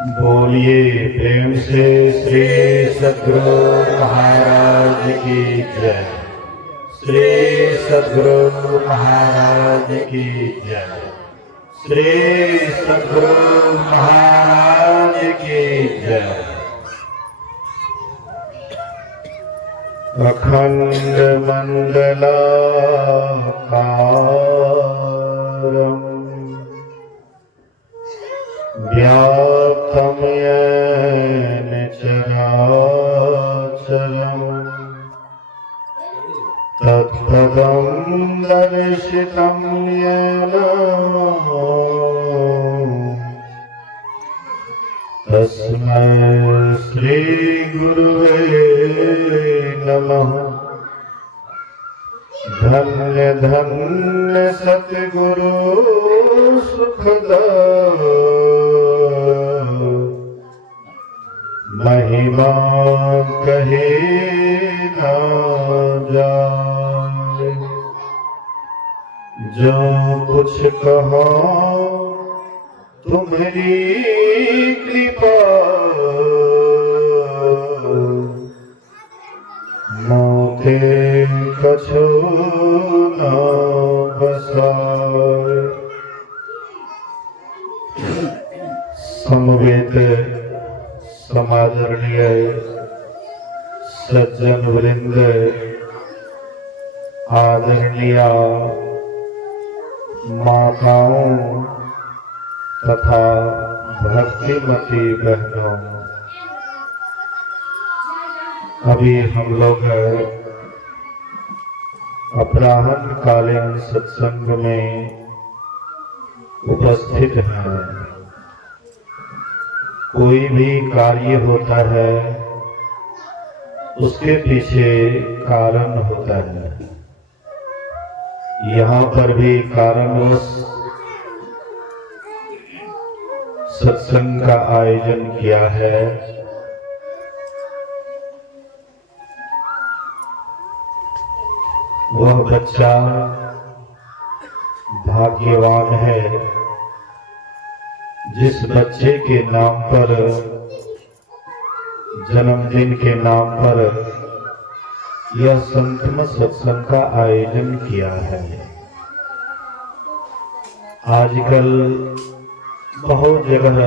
बोलिए प्रेम से श्री सद्गुरु महाराज की जय। श्री सद्गुरु महाराज की जय। श्री सद्गुरु महाराज की जय। अखंड मंडलाकारं व्याप्तं येन चराचरं तत्पदं दर्शितं येन तस्मै श्री गुरुवे नमः। धन्य धन्य सतगुरु सुखदाय महिमा कहे ना जाए। जो कुछ कहा तुम्हारी कृपा मोते कछु न बसाए। समवेत समादरणीय सज्जन वृंद, आदरणीय माताओं तथा भक्तिमती बहनों, अभी हम लोग अपराह्न कालीन सत्संग में उपस्थित हैं। कोई भी कार्य होता है उसके पीछे कारण होता है। यहाँ पर भी कारणवश सत्संग का आयोजन किया है। वह बच्चा भाग्यवान है जिस बच्चे के नाम पर, जन्मदिन के नाम पर यह संतम सत्संग का आयोजन किया है। आजकल बहुत जगह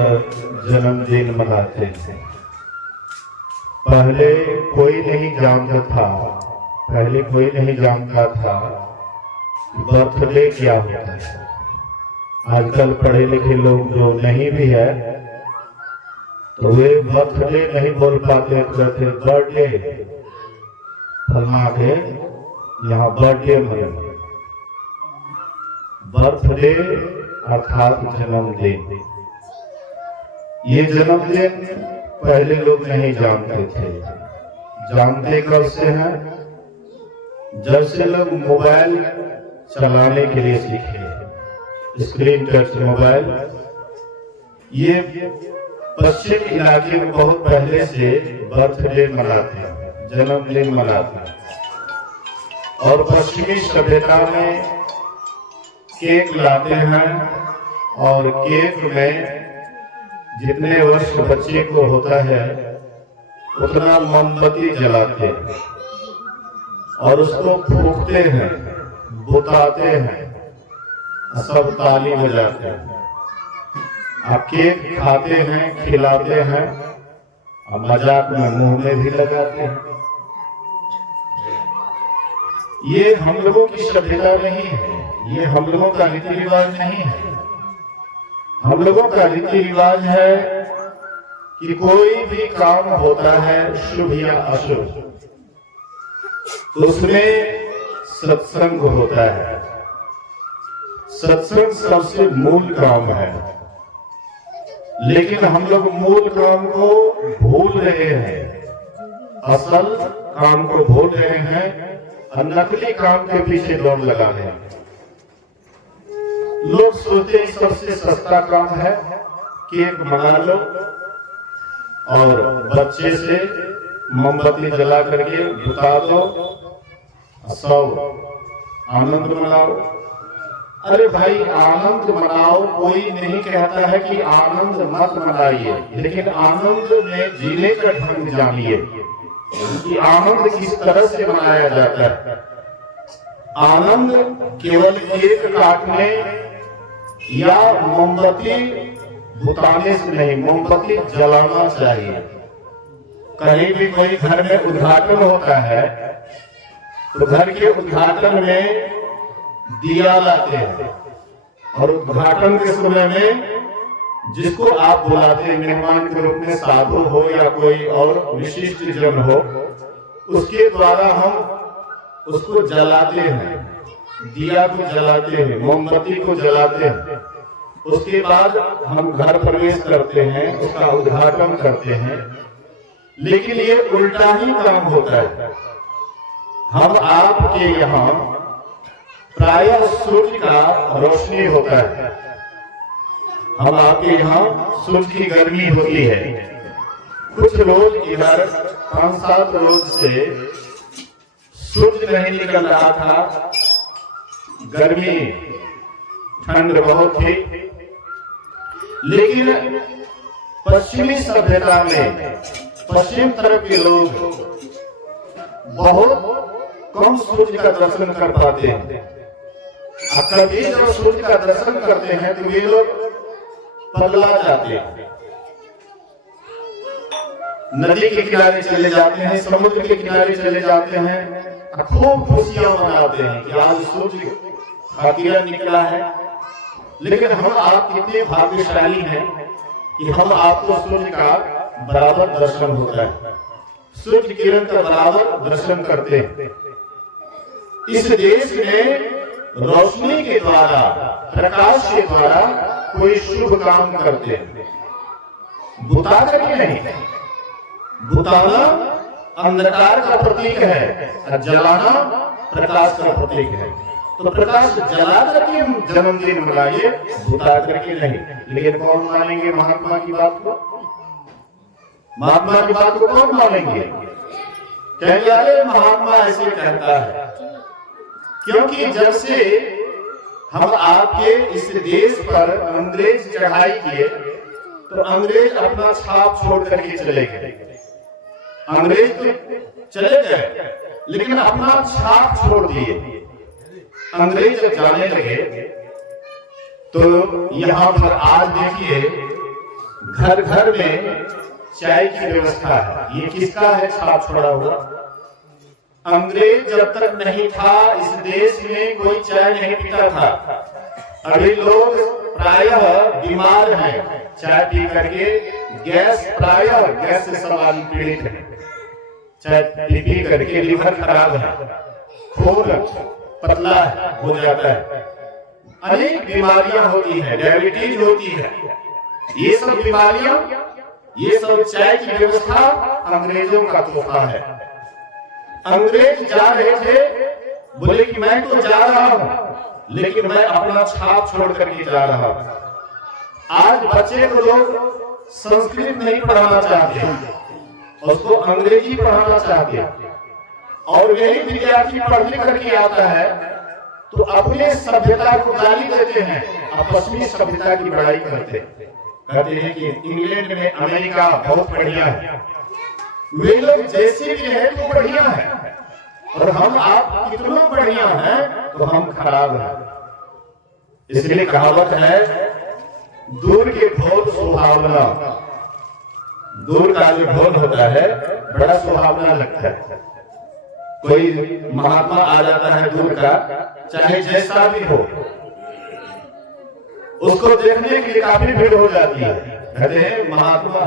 जन्मदिन मनाते हैं। पहले कोई नहीं जानता था कि बर्थडे क्या होता है। आजकल पढ़े लिखे लोग जो नहीं भी है तो वे बर्थडे नहीं बोल पाते, कहते बर्थडे, फलना के यहाँ बर्थडे मनाएंगे। बर्थडे अर्थात जन्मदिन। ये जन्मदिन पहले लोग नहीं जानते थे। जानते कब से हैं? जब से लोग मोबाइल चलाने के लिए सीखे, स्क्रीन टच मोबाइल। ये पश्चिम इलाके में बहुत पहले से बर्थडे मनाते हैं, जन्मदिन मनाते हैं। और पश्चिमी सभ्यता में केक लाते हैं और केक में जितने वर्ष बच्चे को होता है उतना मोमबत्ती जलाते हैं और उसको फूंकते हैं, बुताते हैं, सब ताली बजाते हैं। आप केक खाते हैं, खिलाते हैं और मजाक में मुंह में भी लगाते हैं। ये हम लोगों की सभ्यता नहीं है, ये हम लोगों का रीति रिवाज नहीं है। हम लोगों का रीति रिवाज है कि कोई भी काम होता है शुभ या अशुभ तो उसमें सत्संग होता है। सत्संग सबसे मूल काम है, लेकिन हम लोग मूल काम को भूल रहे हैं, असल काम को भूल रहे हैं और नकली काम के पीछे दौड़ लगा रहे हैं। लोग सोचते सबसे सस्ता काम है केक मंगा लो और बच्चे से मोमबत्ती जला करके बुता दो, सब आनंद मनाओ। अरे भाई आनंद मनाओ, कोई नहीं कहता है कि आनंद मत मनाइए, लेकिन आनंद में जीने का ढंग जानिए कि आनंद किस तरह से मनाया जाता है। आनंद केवल केक काटने या मोमबत्ती बुताने से नहीं, मोमबत्ती जलाना चाहिए। कहीं भी कोई घर में उद्घाटन होता है तो घर के उद्घाटन में दिया लाते हैं, और उद्घाटन के समय में जिसको आप बुलाते हैं मेहमान के रूप में, साधु हो या कोई और विशिष्ट जन हो, उसके द्वारा हम उसको जलाते हैं, दिया को जलाते हैं, मोमबत्ती को जलाते हैं। उसके बाद हम घर प्रवेश करते हैं, उसका उद्घाटन करते हैं। लेकिन ये उल्टा ही काम होता है। हम आपके यहाँ प्रायः सूर्य का रोशनी होता है, हम आपके यहाँ सूर्य की गर्मी होती है। कुछ रोज इधर 5-7 रोज से सूर्य नहीं निकल रहा था, गर्मी ठंड बहुत थी। लेकिन पश्चिमी सभ्यता में पश्चिम तरफ के लोग बहुत कम सूर्य का दर्शन कर पाते हैं। कभी जब सूर्य का दर्शन करते हैं तो ये लोग पगला जाते हैं, नदी के किनारे चले जाते हैं, समुद्र के किनारे चले जाते हैं, खूब खुशियां मनाते हैं कि आज सूर्य का किरण निकला है। लेकिन हम आप कितने भाग्यशाली हैं कि हम आपको सूर्य का बराबर दर्शन होता है, सूर्य किरण का बराबर दर्शन करते हैं। इस देश में रोशनी के द्वारा, प्रकाश के द्वारा कोई शुभ काम करते हैं, बुता करके नहीं। बुताना अंधकार का प्रतीक है और जलाना प्रकाश का प्रतीक है। तो प्रकाश जला करके जन्मदिन मनाइए, बुता करके नहीं। लेकिन कौन मानेंगे महात्मा की बात को? महात्मा की बात को कौन मानेंगे? कहेंगे अरे महात्मा ऐसे कहता है। क्योंकि जब से हम आपके इस देश पर अंग्रेज चढ़ाई किए तो अंग्रेज अपना छाप छोड़ करके चले गए। अंग्रेज तो चले गए लेकिन अपना छाप छोड़ दिए। अंग्रेज जब जाने लगे तो यहाँ पर आज देखिए घर घर में चाय की व्यवस्था है। ये किसका है छाप छोड़ा हुआ? अंग्रेज जब तक नहीं था इस देश में कोई चाय नहीं पीता था। अभी लोग प्रायः बीमार हैं चाय पी करके, गैस प्रायः गैस से सब आदमी पीड़ित है। चाय पी करके लीवर खराब है, खून पतला हो जाता है, अनेक बीमारियां होती है, डायबिटीज होती है। ये सब बीमारियां, ये सब चाय की व्यवस्था अंग्रेजों का तोहफा है। अंग्रेज जा रहे थे, बोले कि मैं तो जा रहा हूं लेकिन मैं अपना छाप छोड़ करके जा रहा हूं। आज बच्चे को लोग संस्कृत नहीं पढ़ाना चाहते, उसको अंग्रेजी पढ़ाना चाहते, और यही विद्यार्थी पढ़ लिख करके आता है तो अपने सभ्यता को गाली देते हैं और पश्चिमी सभ्यता की बड़ाई करते हैं। कहते हैं कि इंग्लैंड में अमेरिका बहुत बढ़िया है, वे लोग जैसे भी है तो बढ़िया है, और हम आप कितना बढ़िया हैं तो हम खराब हैं। इसलिए कहावत है दूर के ढोल सुहावना। दूर का जो ढोल होता है बड़ा सुहावना लगता है। कोई महात्मा आ जाता है दूर का, चाहे जैसा भी हो, उसको देखने के लिए काफी भीड़ हो जाती है। कहते हैं महात्मा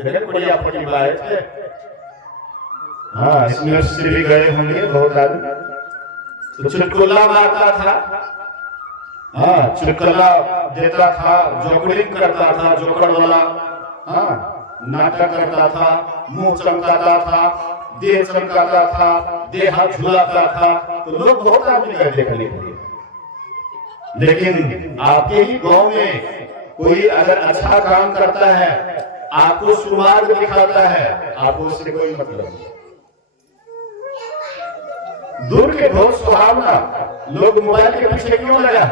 जगत बढ़िया पटी लाए थे। हाँ, इसमें से भी गए होंगे बहुत आदमी। तो चुटकुला मारता था, हाँ चुटकुला देता था, जोकड़िंग करता था, जोकड़ वाला, हाँ नाटक करता था, मुंह चमकाता था, देह चमकाता था, देह हाथ झुलाता था, तो लोग बहुत आदमी गए देखने के लिए। लेकिन आपके ही गांव में कोई अगर अच्छा काम करता है, आपको सुमार्ग दिखाता है, आपको उससे कोई मतलब नहीं। दूर के बहुत सुहावना, लोग मोबाइल के पीछे क्यों लगा?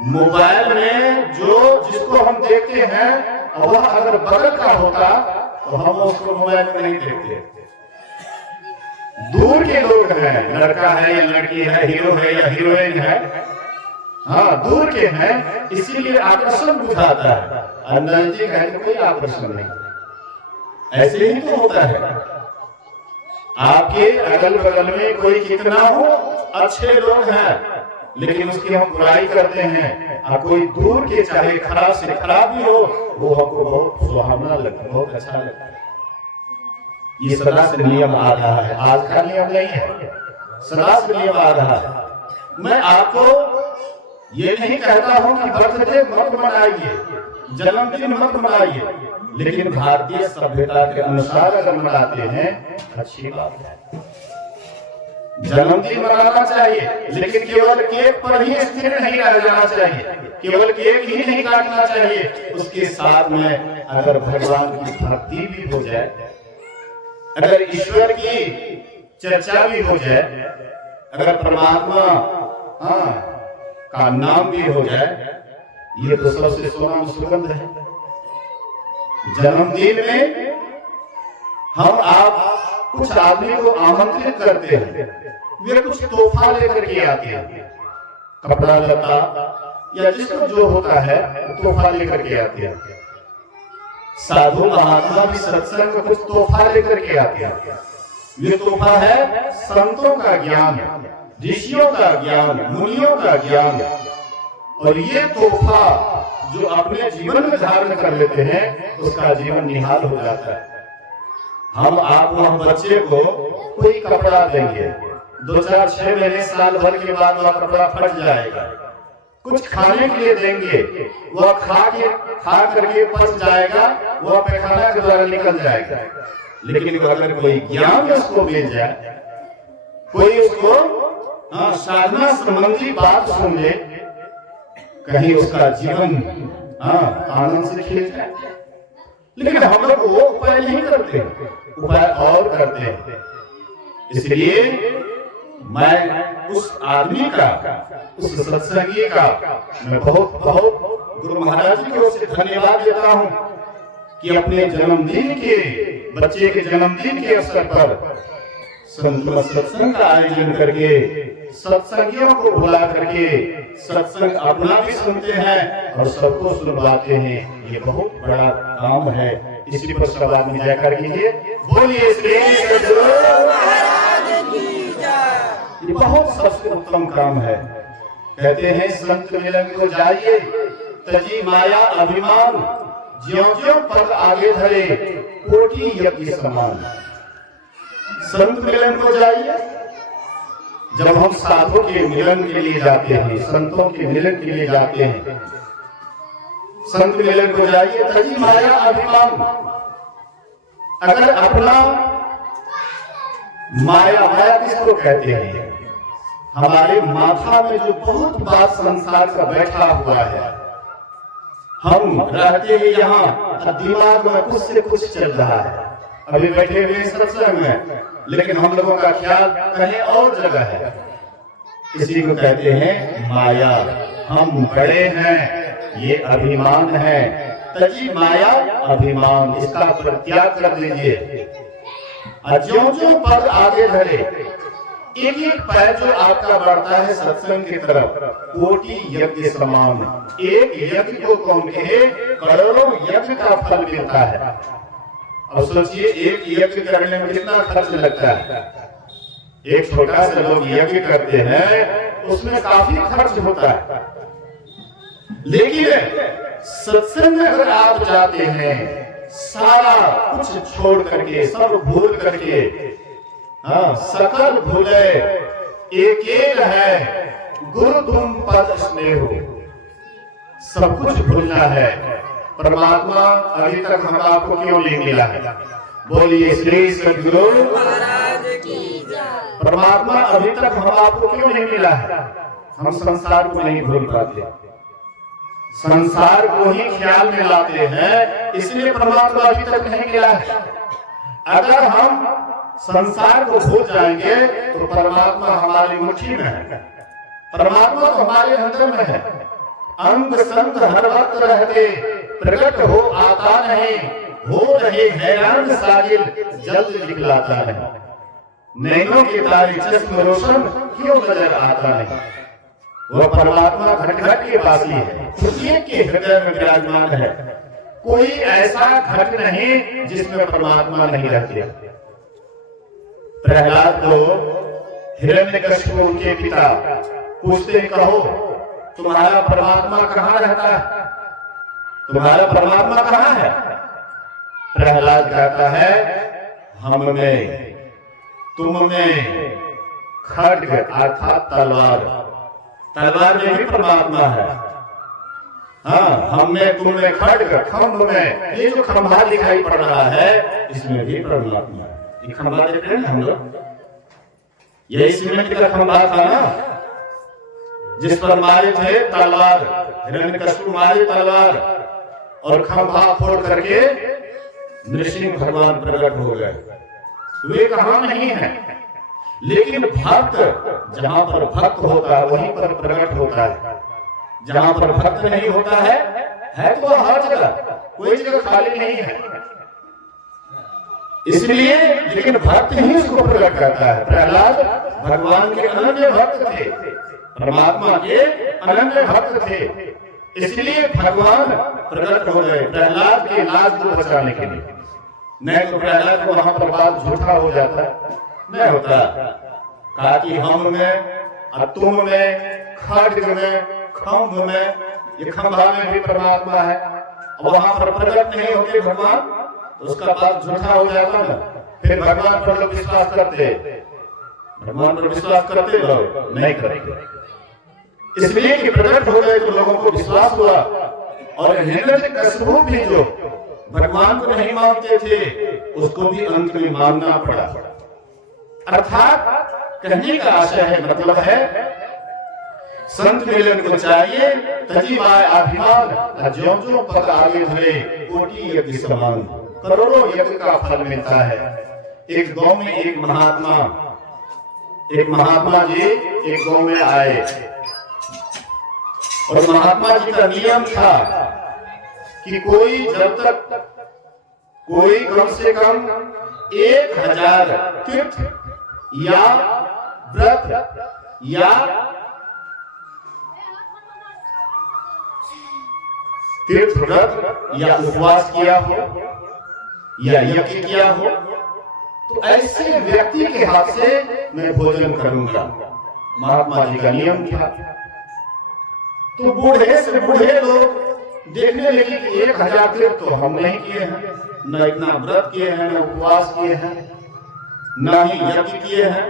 मोबाइल में जो जिसको हम देखते हैं वह अगर बगल का होता तो हम उसको मोबाइल में नहीं देखते। दूर के लोग हैं, लड़का है या लड़की है, हीरो है या हीरोइन है, हाँ दूर के हैं, इसीलिए आकर्षण बुझाता है। और नजदीक है तो कोई आकर्षण नहीं। ऐसे ही तो होता है। आपके अगल बगल में कोई कितना हो अच्छे लोग हैं, लेकिन उसकी हम बुराई करते हैं। और कोई दूर के चाहे खराब से खराब भी हो, वो हमको बहुत सुहावना लगता है, बहुत अच्छा लगता है। ये सदा से नियम आ रहा है, आज का नियम नहीं है, सदा से नियम आ रहा है। मैं आपको ये नहीं कहता हूं कि बर्थडे मत मनाइए, जन्मदिन मत मनाइए, लेकिन भारतीय सभ्यता के अनुसार अगर मनाते हैं अच्छी बात है। जन्मदिन मनाना चाहिए, लेकिन केवल केक पर ही स्थिर नहीं रह जाना चाहिए, केवल केक ही नहीं काटना चाहिए। उसके साथ में अगर भगवान की भक्ति भी हो जाए, अगर ईश्वर की चर्चा भी हो जाए, अगर परमात्मा का नाम भी हो जाए, ये तो सबसे सोना सुगंध है। जन्मदिन में हम आप कुछ आदमी को आमंत्रित करते हैं, वे कुछ तोहफा लेकर के आते हैं, कपड़ा लता या जिसको जो होता है तोहफा लेकर के आते हैं। साधु महात्मा भी सत्संग को कुछ तोहफा लेकर के आते हैं। ये तोहफा है संतों का ज्ञान, ऋषियों का ज्ञान, मुनियों का ज्ञान। और ये तोहफा जो अपने जीवन में धारण कर लेते हैं, उसका जीवन निहाल हो जाता है। हम बच्चे को कोई कपड़ा देंगे, 2 4 6 महीने साल भर के बाद वह कपड़ा फट जाएगा। कुछ खाने के लिए देंगे, वह खा करके पच जाएगा, वह पैखाना के द्वारा निकल जाएगा। लेकिन अगर कोई ज्ञान उसको मिल जाए, कोई उसको साधना संबंधी बात सुन ले, कहीं उसका जीवन आनंद से खिल जाए। लेकिन हम लोग वो उपाय नहीं करते, उपाय और करते हैं। इसलिए मैं उस आदमी का, उस सत्संगी का मैं बहुत बहुत गुरु महाराज जी की ओर से धन्यवाद देता हूं कि अपने जन्मदिन के, बच्चे के जन्मदिन के अवसर पर संतुलित सत्संग का आयोजन करके सत्संगियों को बुला करके सत्संग अपना भी सुनते हैं और सबको सुनवाते हैं। ये बहुत बड़ा काम है। इसी पर सब आदमी जाकर कीजिए, बोलिए श्री सद्गुरु महाराज की जय। ये बहुत सबसे उत्तम काम है। कहते हैं संत मिलन को जाइए, तजी माया अभिमान, ज्यों-ज्यों पद आगे धरे, कोटि यज्ञ समान। संत मिलन को जाइए। जब हम साधुओं के मिलन के लिए जाते हैं, संतों के मिलन के लिए जाते हैं, संत मिलन को जाइए, तजी माया अभिमान। अगर अपना माया किसको कहते हैं? हमारे माथा में जो बहुत बात संसार का बैठा हुआ है, हम रहते हैं यहाँ, दिमाग में कुछ से कुछ चल रहा है। अभी बैठे हुए सत्संग में, लेकिन हम लोगों का ख्याल कहीं और जगह है। इसी को कहते हैं माया। हम बड़े हैं, ये अभिमान है। तजी माया अभिमान, इसका परित्याग कर दीजिए। ज्यों-ज्यों पद आगे धरे, एक एक पैर जो आपका बढ़ता है सत्संग की तरफ, कोटि यज्ञ समान। एक यज्ञ को कौन कहे, करोड़ों यज्ञ का फल मिलता है। अब सोचिए एक यज्ञ करने में कितना खर्च लगता है। एक छोटा सा लोग यज्ञ करते हैं, उसमें काफी खर्च होता है। लेकिन सत्संग में अगर आप जाते हैं, सारा कुछ छोड़ करके, सब भूल करके, सकल भूले एक है, गुरु तुम पद स्नेह, सब कुछ भूलना है। परमात्मा अभी तक हम आपको क्यों नहीं मिला है? बोलिए श्री सद्गुरु महाराज की जय। परमात्मा अभी तक हम आपको क्यों नहीं मिला है? हम संसार को नहीं भूल पाते, संसार को ही ख्याल में लाते हैं, इसलिए परमात्मा अभी तक नहीं मिला है। अगर हम संसार को भूल जाएंगे तो परमात्मा हमारी मुट्ठी में है, परमात्मा तो हमारे अंदर में है। अंग संग हर वक्त रहते, प्रकट हो आता नहीं, हो रहे हैरान सागिल जल्द दिखलाता नहीं। नैनों के तारे चश्म रोशन क्यों नजर आता नहीं। वह परमात्मा घट घट के वासी है, प्रत्येक के हृदय में विराजमान है। कोई ऐसा घट नहीं जिसमें परमात्मा नहीं रहते। प्रहलाद को हिरण्यकशिपु उनके पिता पूछते, कहो तुम्हारा परमात्मा कहाँ रहता है, तुम्हारा परमात्मा कहाँ है। प्रहलाद कहता है, हम में, तुम में खड्ग अर्थात तलवार, तलवार में भी परमात्मा है। हाँ, हम में, तुम में खड्ग, खंभ में, ये जो खंभा दिखाई पड़ रहा है इसमें भी परमात्मा है। ये खंभा देख रहे हैं हम लोग, यही सीमेंट का खंभा था ना, जिस पर मारे थे तलवार, हिरण्यकशिपु मारे तलवार, और खंभा फोड़ करके नृसिंह भगवान प्रकट हो गए। वे कहां नहीं है, लेकिन भक्त जहां पर भक्त होता है वहीं पर प्रकट होता है। जहां पर भक्त नहीं होता है तो हर जगह, कोई जगह खाली नहीं है। इसलिए लेकिन भक्त ही उसको प्रकट करता है। प्रहलाद भगवान के अनन्य भक्त थे, परमात्मा के अनन्य भक्त थे, इसलिए भगवान प्रकट हो गए प्रहलाद के लाज को बचाने के लिए। नहीं तो प्रहलाद को वहां पर बात झूठा हो जाता, नहीं होता। कहा कि हम में, तुम में, खड्ग में, खंभ में, ये खंभा में भी परमात्मा है, वहां पर प्रकट नहीं होते भगवान, तो उसका बात झूठा हो जाता ना। फिर भगवान पर लोग विश्वास करते, भगवान पर विश्वास करते लोग नहीं करते। इसलिए कि प्रकट हो गए तो लोगों को विश्वास हुआ। और हिरण्यकशिपु भी जो भगवान को नहीं मानते थे उसको भी अंत में मानना पड़ा। अर्थात कहने का आशय है, मतलब है, संत मिलन को चाहिए तजी माय अभिमान, ज्यों ज्यों पग आगे धरे कोटि यज्ञ समान। करोड़ों यज्ञ का फल मिलता है। एक गांव में एक महात्मा जी एक गांव में आए, और महात्मा जी का नियम था कि कोई जब तक कोई कम से कम 1000 तीर्थ या व्रत या तीर्थ व्रत या उपवास किया हो या यज्ञ किया हो, तो ऐसे व्यक्ति के हाथ से मैं भोजन करूंगा। महात्मा जी का नियम था। तो बूढ़े से बूढ़े लोग देखने लगे कि 1000 तीर्थ तो हम नहीं किए हैं, न इतना व्रत किए हैं, न उपवास किए हैं, न ही यज्ञ किए हैं।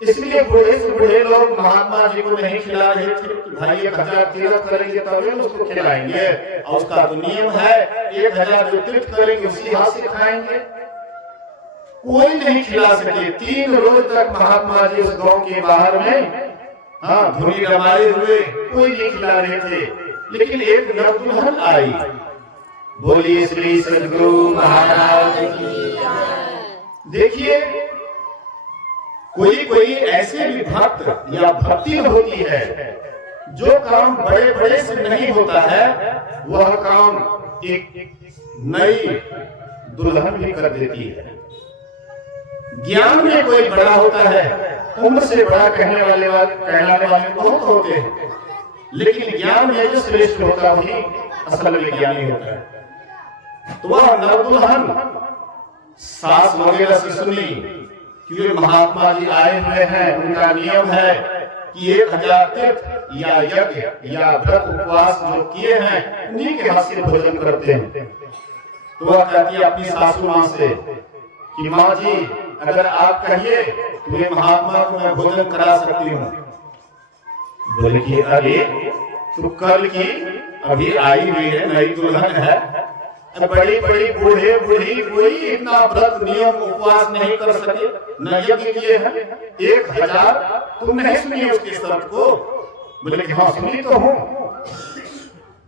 इसलिए बूढ़े से बूढ़े लोग महात्मा जी को नहीं खिला रहे थे कि भाई 1000 तीर्थ करेंगे तभी उसको खिलाएंगे, और उसका तो नियम है 1000 जो तीर्थ करेंगे उसी हाथ से खाएंगे। कोई नहीं खिला सके। 3 रोज तक महात्मा जी उस गांव के बाहर में धुनी रमाए हुए, कोई नहीं खिला रहे थे। लेकिन एक नवदुल्हन आई, बोलिए श्री सद्गुरु महाराज की। देखिए, कोई ऐसे भी भक्त या भक्ति होती है जो काम बड़े बड़े से नहीं होता है, वह काम एक नई दुल्हन भी कर देती है। ज्ञान में कोई बड़ा होता है, उम्र से बड़ा कहलाने वाले बहुत होते हैं, लेकिन ज्ञान में जो श्रेष्ठ होता वही असल में ज्ञानी होता है। तो वह नवदुल्हन सास वगैरह से सुनी कि वे महात्मा जी आए हुए हैं, उनका नियम है कि 1000 तीर्थ या यज्ञ या व्रत उपवास जो किए हैं उन्हीं के हाथ से भोजन करते हैं। तो वह कहती है अपनी सासू माँ से कि माँ जी, अगर आप कहिए तो ये महात्मा को मैं भोजन करा सकती हूँ। बोले कि अरे तो कल की अभी आई हुई है, नई दुल्हन है, बड़ी बड़ी बूढ़े बूढ़ी कोई इतना व्रत नियम उपवास नहीं कर सके, न यज्ञ किए हैं। 1000 तुम नहीं सुनिए उसके शब्द को? बोले कि हाँ सुनी तो हूँ।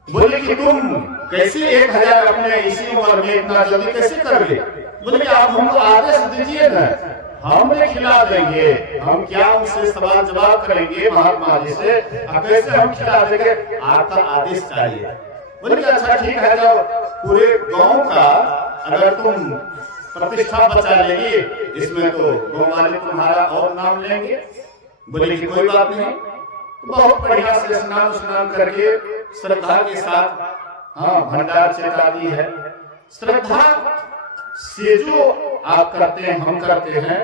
बोले कि तुम कैसे 1000 अपने इसी उम्र में इतना जल्दी कैसे कर ले? बोले आप हमको आदेश दीजिए ना, हमने खिला देंगे। हम क्या उनसे सवाल जवाब करेंगे महात्मा जी से, कैसे हम खिला देंगे, आपका आदेश चाहिए। बोले अच्छा ठीक है, जाओ पूरे गांव का अगर तुम प्रतिष्ठा बचा लेगी, इसमें तो गांव वाले तुम्हारा और नाम लेंगे। बोले कि कोई बात नहीं। बहुत बढ़िया से स्नान करके श्रद्धा के साथ भंडार चढ़ा दी है। श्रद्धा से जो आप करते हैं, हम करते हैं,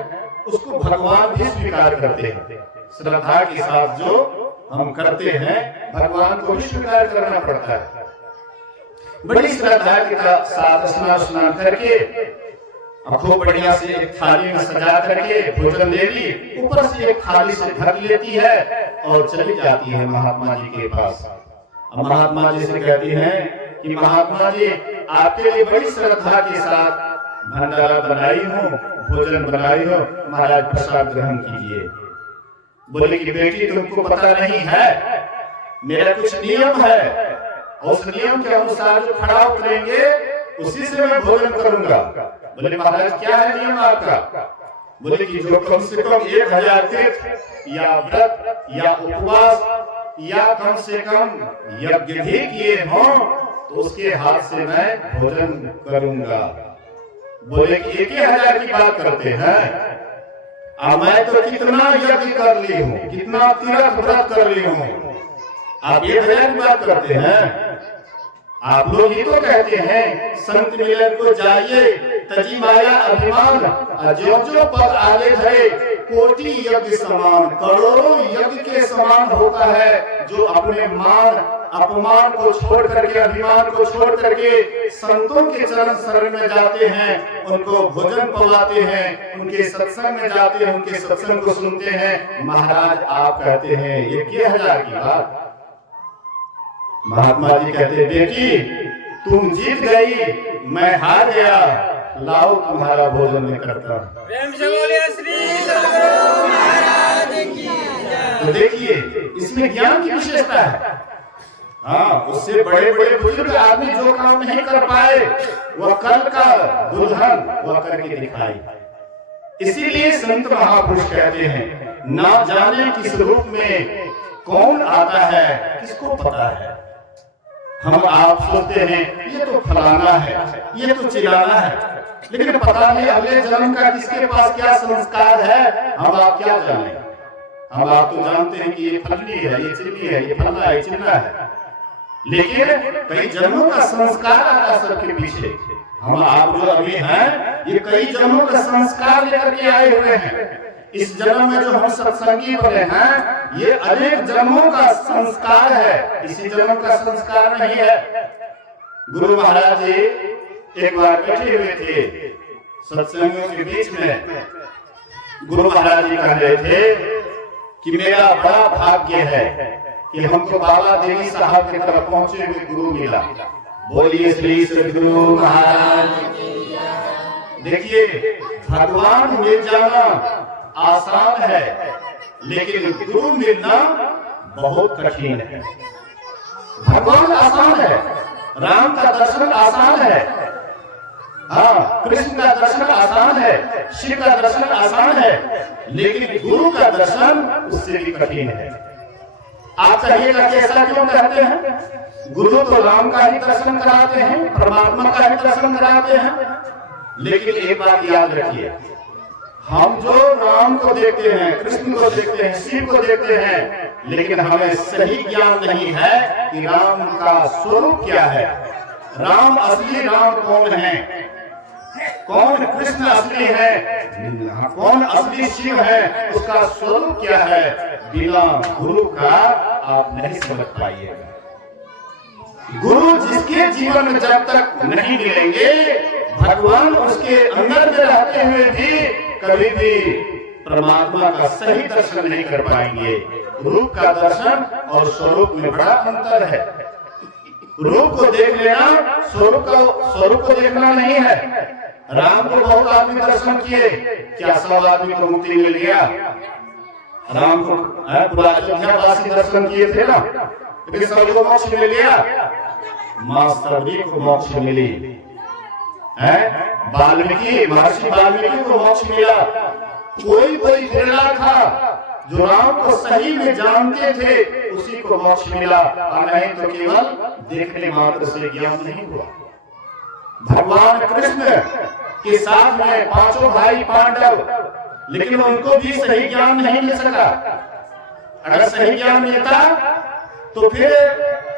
उसको भगवान भी स्वीकार करते हैं। श्रद्धा के साथ जो हम करते हैं, भगवान को भी स्वीकार करना पड़ता है। बड़ी श्रद्धा के साथ स्नान करके खूब बढ़िया से एक थाली में सजा करके भोजन ले ली, ऊपर से एक थाली से ढक लेती है और चली जाती है महात्मा जी के पास। अब महात्मा जी से कहती हैं कि महात्मा जी आपके लिए बड़ी श्रद्धा के साथ भंडारा बनाई हूँ, भोजन बनाई हो, महाराज प्रसाद ग्रहण कीजिए। बोले कि बेटी तुमको पता नहीं है, मेरा कुछ नियम है, उस नियम के अनुसार जो खड़ा उतरेंगे उसी से मैं भोजन करूंगा। बोले महाराज क्या है नियम आपका? बोले कि जो कम से कम 1000 तीर्थ या व्रत या उपवास या कम से कम यज्ञ भी किए हों तो उसके हाथ से मैं भोजन करूंगा। बोले कि 1000 की बात करते हैं, अब मैं तो कितना यज्ञ कर ली हूँ, कितना तीर्थ व्रत कर ली हूँ, आप 1000 की बात करते हैं। आप लोग ही तो कहते हैं संत मिलन को जाइए, तजी माया अभिमान, जो जो पद आगे है कोटि यज्ञ समान, करोड़ों यज्ञ के समान होता है। जो अपने मान अपमान को छोड़ करके, अभिमान को छोड़ करके संतों के चरण शरण में जाते हैं, उनको भोजन पवाते हैं, उनके सत्संग में जाते हैं, उनके सत्संग को सुनते हैं। महाराज आप कहते हैं ये 1000 की बात। महात्मा जी कहते बेटी तुम जीत गई, मैं हार गया, लाओ तुम्हारा भोजन में करता। प्रेम से बोलिए श्री सद्गुरु महाराज की जय। तो देखिए इसमें ज्ञान की विशेषता है। उससे बड़े बड़े बुजुर्ग आदमी जो काम नहीं कर पाए, वह कल का दुल्हन वह करके दिखाई। इसीलिए संत महापुरुष कहते हैं ना जाने किस रूप में कौन आता है, किसको पता है। हम आप सोचते हैं ये तो फलाना है, ये तो चिलाना है, लेकिन पता नहीं अगले जन्म का किसके पास क्या संस्कार है, हम आप क्या जाने। हम आप तो जानते हैं कि ये फलनी है, ये चिल्ली है, ये फलना है, चिल्ला है, लेकिन कई जन्मों का संस्कार आता सबके पीछे। हम आप जो अभी हैं ये कई जन्मों का संस्कार लेकर के आए हुए हैं। इस जन्म में जो हम सत्संगी बने हैं ये अनेक जन्मों का संस्कार है, इसी जन्म का संस्कार नहीं है। गुरु महाराज जी एक बार बैठे हुए थे सत्संगियों के बीच में। गुरु महाराज जी कह रहे थे कि मेरा बड़ा भाग्य है कि हमको बाबा देवी साहब की तरफ पहुंचे हुए गुरु मिला। बोलिए श्री सद्गुरु महाराज। देखिए भगवान मिल जाना आसान है, लेकिन गुरु मिलना बहुत कठिन है। भगवान आसान है, राम का दर्शन आसान है, कृष्ण का दर्शन आसान है, शिव का दर्शन आसान है, लेकिन गुरु का दर्शन उससे भी कठिन है। आप कहिएगा कि ऐसा क्यों कहते हैं? गुरु तो राम का ही दर्शन कराते हैं, परमात्मा का ही दर्शन कराते हैं, लेकिन एक बात याद रखिए, हम जो राम को देखते हैं, कृष्ण को देखते हैं, शिव को देखते हैं, लेकिन हमें सही ज्ञान नहीं है कि राम का स्वरूप क्या है, राम असली राम कौन है, कौन कृष्ण असली है, कौन असली शिव है, उसका स्वरूप क्या है। बिना गुरु का आप नहीं समझ पाइएगा। गुरु जिसके जीवन में जब तक नहीं मिलेंगे, भगवान उसके अंदर में रहते हुए भी कभी भी परमात्मा का सही दर्शन नहीं कर पाएंगे। रूप का दर्शन और स्वरूप में बड़ा अंतर है। रूप को देख लेना स्वरूप को देखना नहीं है। राम को बहुत आदमी दर्शन किए, क्या सब आदमी को मुक्ति मिल गया? राम को पूरा अयोध्यावासी दर्शन किए थे ना, लेकिन सभी को मोक्ष मिल गया? मां सभी को मोक्ष मिली है। वाल्मीकि महर्षि वाल्मीकि को मोक्ष मिला, कोई कोई बिरला था जो राम को सही में जानते थे, उसी को मोक्ष मिला, और नहीं तो केवल देखने मात्र से ज्ञान नहीं हुआ। भगवान कृष्ण के साथ में पांचों भाई पांडव, लेकिन उनको भी सही ज्ञान नहीं मिल सका। अगर सही ज्ञान मिलता तो फिर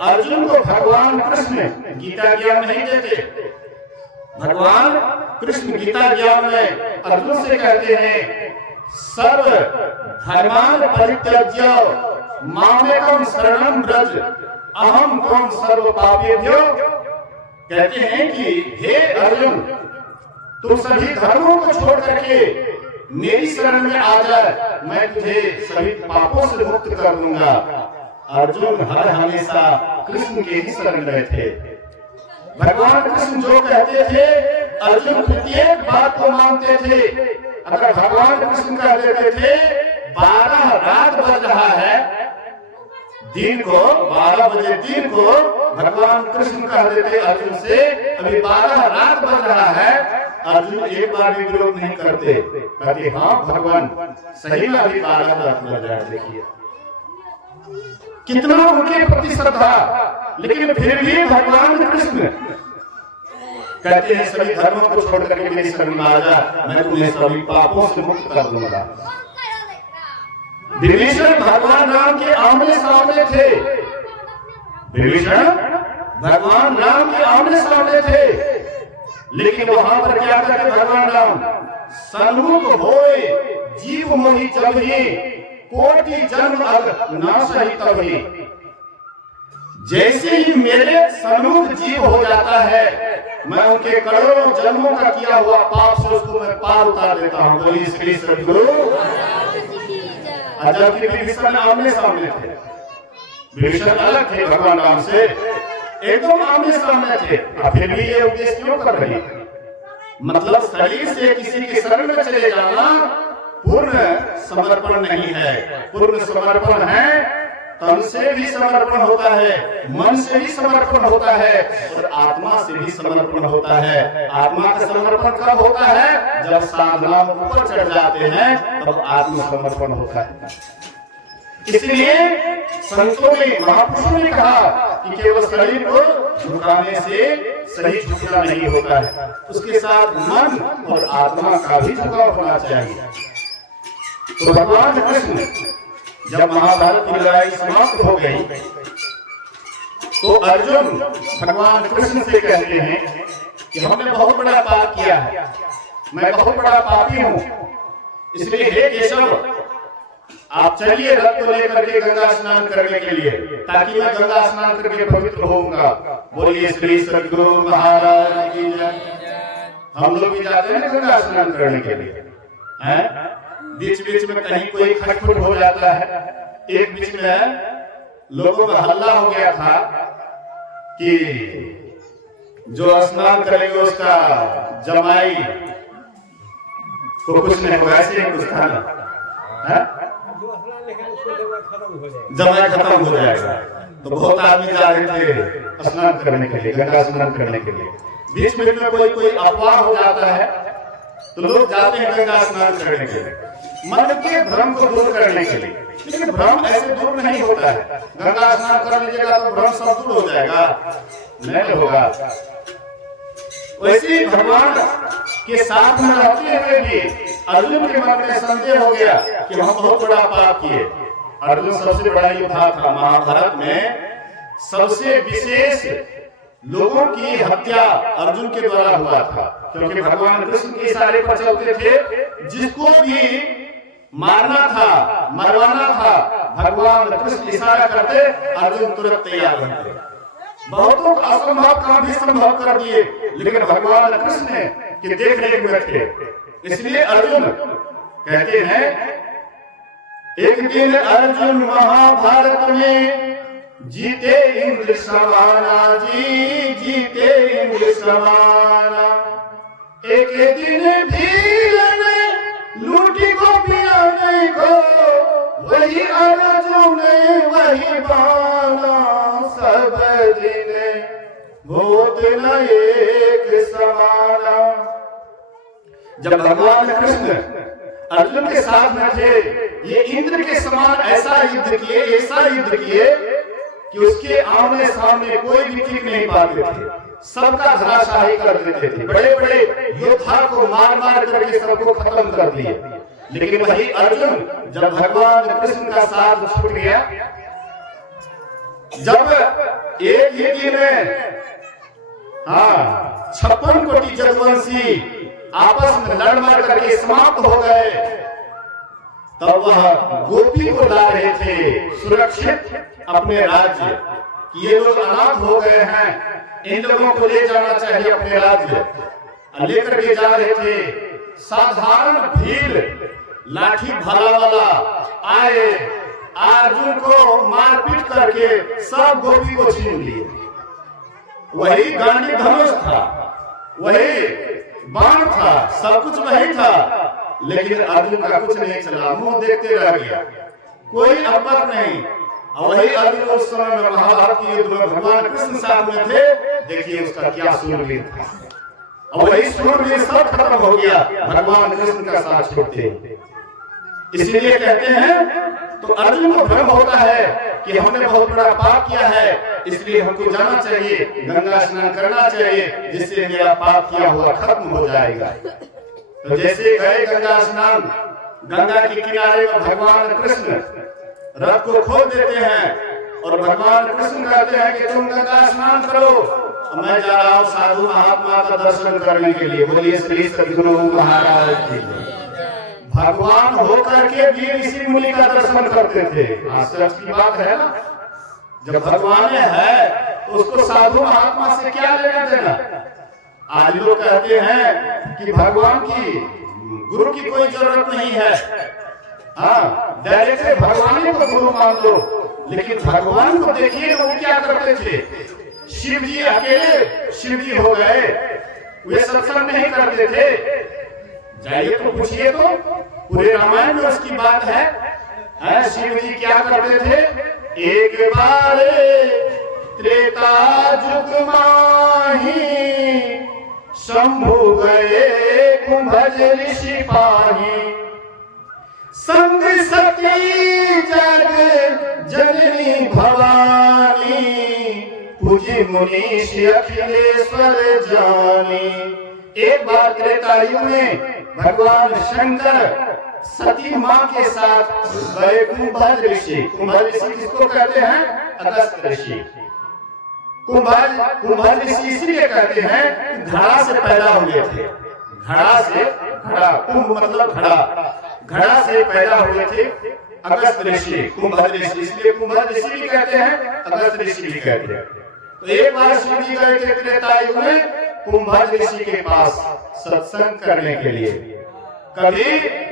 अर्जुन को भगवान कृष्ण गीता ज्ञान नहीं देते। भगवान कृष्ण गीता ज्ञान में अर्जुन से कहते हैं, सर्व धर्मान परित्यज्य मामेकम शरणं व्रज अहम त्वं सर्व पापेभ्यो। कहते हैं कि हे अर्जुन, तुम सभी धर्मों को छोड़ करके मेरी शरण में आ जाए, मैं तुझे सभी पापों से मुक्त कर दूंगा। अर्जुन हर हमेशा कृष्ण के ही शरण में थे। भगवान कृष्ण जो कहते थे अर्जुन प्रत्येक बात को मानते थे। अगर भगवान कृष्ण कह देते थे 12 रात बज रहा है, दिन को 12 बजे दिन को भगवान कृष्ण कह देते अर्जुन से अभी 12 रात बज रहा है, अर्जुन एक बार भी विरोध नहीं करते, कहते हाँ भगवान सही में अभी 12 रात बज रहा है। देखिए कितना उनके प्रति श्रद्धा, लेकिन फिर भी भगवान कृष्ण कहते हैं सभी धर्मों को छोड़ करके मेरी शरण में आ जा, मैं तुम्हें सभी पापों से मुक्त कर दूंगा। विभीषण भगवान राम के आमने सामने थे, विभीषण भगवान राम के आमने सामने थे, लेकिन वहां पर क्या करते भगवान राम, सन्मुख होए जीव मोहि जबहि कोटि जन्म अग ना सही तभी। जैसे ही मेरे सन्मुख जीव हो जाता है, मैं उनके करोड़ों जन्मों का किया हुआ पाप से उसको मैं पार उतार देता हूँ। बोलिए श्री सद्गुरु। जबकि विभीषण आमने सामने थे, विभीषण अलग थे भगवान राम से, एकदम आमने सामने थे, फिर भी ये उपदेश क्यों कर रहे हैं? मतलब शरीर से किसी की शरण में चले जाना पूर्ण समर्पण नहीं है। पूर्ण समर्पण है तन से भी समर्पण होता है, मन से भी समर्पण होता है, और आत्मा से भी समर्पण होता है। आत्मा का समर्पण कब होता है? जब साधना ऊपर चढ़ जाते हैं तब आत्मसमर्पण होता है। इसलिए संतों ने महापुरुषों ने कहा कि केवल शरीर को झुकाने से सही झुकना नहीं होता है, उसके साथ मन और आत्मा का भी झुकाव होना चाहिए। तो भगवान कृष्ण जब महाभारत की लड़ाई समाप्त हो गई तो अर्जुन भगवान कृष्ण से कहते हैं कि हमने बहुत बड़ा पाप किया है, मैं बहुत बड़ा पापी हूं, इसलिए हे केशव आप चलिए रथ को लेकर के गंगा स्नान करने के लिए, ताकि मैं गंगा स्नान करके पवित्र होऊंगा। बोलिए श्री सद्गुरु महाराज की जय। हम लोग भी जाते हैं गंगा स्नान करने के लिए, हैं? बीच बीच में कहीं कोई खटपट हो जाता है। एक बीच में लोगों में हल्ला हो गया था कि जो स्नान करेंगे उसका जमाई को कुछ नहीं होगा, ऐसे कुछ था ना, जमाई खत्म हो जाएगा। तो बहुत आदमी जा रहे थे स्नान करने के लिए, गंगा स्नान करने के लिए। बीच बीच में कोई अफवाह हो जाता है तो लोग जाते हैं गंगा स्नान करने के लिए, मन के भ्रम को दूर करने के लिए। लेकिन भ्रम ऐसे दूर नहीं होता है। गंगा स्नान कर लीजिएगा तो भ्रम सब दूर हो जाएगा? नहीं होगा। वैसे भगवान के साथ में रहते हुए भी अर्जुन के मन में संदेह हो गया कि हम बहुत बड़ा पाप किए। अर्जुन सबसे बड़ा योद्धा था, महाभारत में सबसे विशेष लोगों की हत्या अर्जुन के द्वारा हुआ था, क्योंकि भगवान कृष्ण के इशारे पर चलते थे। जिसको भी मारना था, मरवाना था, भगवान कृष्ण इशारा करते, अर्जुन तुरंत तैयार रहते। बहुतों असंभव काम भी संभव कर दिए, लेकिन भगवान कृष्ण के देख रेख में थे। इसलिए अर्जुन कहते हैं, एक दिन अर्जुन महाभारत में जीते इंद्र समाना जी, जीते इंद्र समाना। एक दिन भील ने लूटी को पियाने को, वही अर्जुन वही बाना। सब दिन भूत न एक समाना। जब भगवान कृष्ण अर्जुन के साथ में थे, ये इंद्र के समान ऐसा युद्ध किए कि उसके आमने सामने कोई भी टिक नहीं पाते थे, सबका धराशाही कर देते थे। बड़े बड़े योद्धा को मार मार करके सबको खत्म कर दिए। लेकिन वही अर्जुन जब भगवान कृष्ण का साथ छूट गया, जब एक ही दिन में 56 कोटि जगवंशी आपस में लड़ मार करके समाप्त हो गए, तब वह गोपी को ला रहे थे सुरक्षित अपने राज्य, कि ये लोग अनाथ हो गए हैं, इन लोगों को ले जाना चाहिए अपने राज्य। लेकर के जा रहे थे, साधारण भीड़ लाठी भाला वाला आए, अर्जुन को मारपीट करके सब गोपी को छीन लिए। वही गांडी धनुष था, वही बाण था, सब कुछ वही था, लेकिन अर्जुन का कुछ नहीं चला, मुंह देखते रह गया, कोई अकबर नहीं। और वही अर्जुन उस समय में महाभारत के युद्ध में भगवान कृष्ण साथ में थे, देखिए उसका क्या सूरवीर था। और वही सूरवीर सब खत्म हो गया भगवान कृष्ण का साथ छोड़ते। इसलिए कहते हैं, तो अर्जुन को भ्रम होता है कि हमने बहुत बड़ा पाप किया है, इसलिए हमको जाना चाहिए, गंगा स्नान करना चाहिए, जिससे मेरा पाप किया हुआ खत्म हो जाएगा। तो जैसे गए गंगा स्नान, गंगा के किनारे में भगवान कृष्ण रथ को खोल देते हैं और भगवान कृष्ण कहते हैं कि तुम गंगा स्नान करो, मैं जा रहा हूँ साधु महात्मा का दर्शन करने के लिए। बोलिए श्री सद्गुरु महाराज की। भगवान होकर के भी ऋषि मुनि का दर्शन करते थे। सच की बात है ना, जब भगवान है तो उसको साधु महात्मा से क्या लेना देना। आज लोग कहते हैं कि भगवान की गुरु की कोई जरूरत नहीं है, डायरेक्ट भगवान को गुरु मान लो। लेकिन भगवान को देखिए वो क्या करते थे, शिव जी अकेले शिव जी हो गए, वे सत्संग नहीं करते थे। जाइए तो पूछिए, तो पूरे रामायण में उसकी बात है। शिव जी क्या करते थे, एक बार त्रेता जुग माही, शंभु गए कुंभज ऋषि पाही, संग सती जग जननी भवानी, पूजी मुनीष अखिलेश्वर जानी। एक बार त्रेता युग में भगवान शंकर सती माँ के साथ गए कुंभज ऋषि। कुंभज ऋषि किसको कहते हैं, अगस्त ऋषि। कुंभज ऋषि इसलिए कहते हैं घड़ा से पैदा हुए थे, घड़ा से, घड़ा कुंभ मतलब घड़ा, घड़ा से पैदा हुए थे अगस्त ऋषि, कुंभज ऋषि। इसलिए कुंभज ऋषि भी कहते हैं, अगस्त ऋषि भी कहते हैं। तो एक बार शिव जी गए थे त्रेता युग में कुंभज ऋषि के पास सत्संग करने के लिए। कभी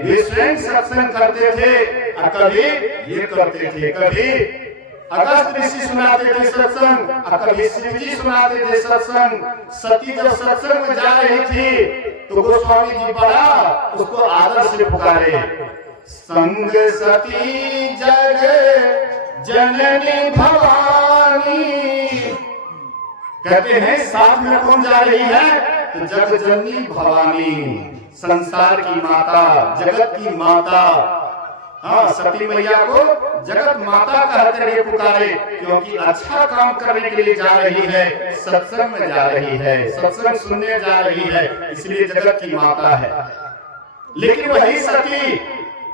वे स्वयं सत्संग करते थे और कभी ये करते थे, कभी अगस्त ऋषि सुनाते थे सत्संग और कभी शिव जी सुनाते थे सत्संग। सती जब सत्संग में जा रही थी तो गोस्वामी जी बड़ा उसको आदर से पुकारे, संग सती जग जननी भवानी। कहते हैं साथ में कौन जा रही है, तो जग जननी भवानी, संसार की माता, जगत की माता। सती मैया को जगत माता कहते हुए पुकारे, क्योंकि अच्छा काम करने के लिए जा रही है, सत्संग में जा रही है, सत्संग सुनने जा रही है, इसलिए जगत की माता है। लेकिन वही सती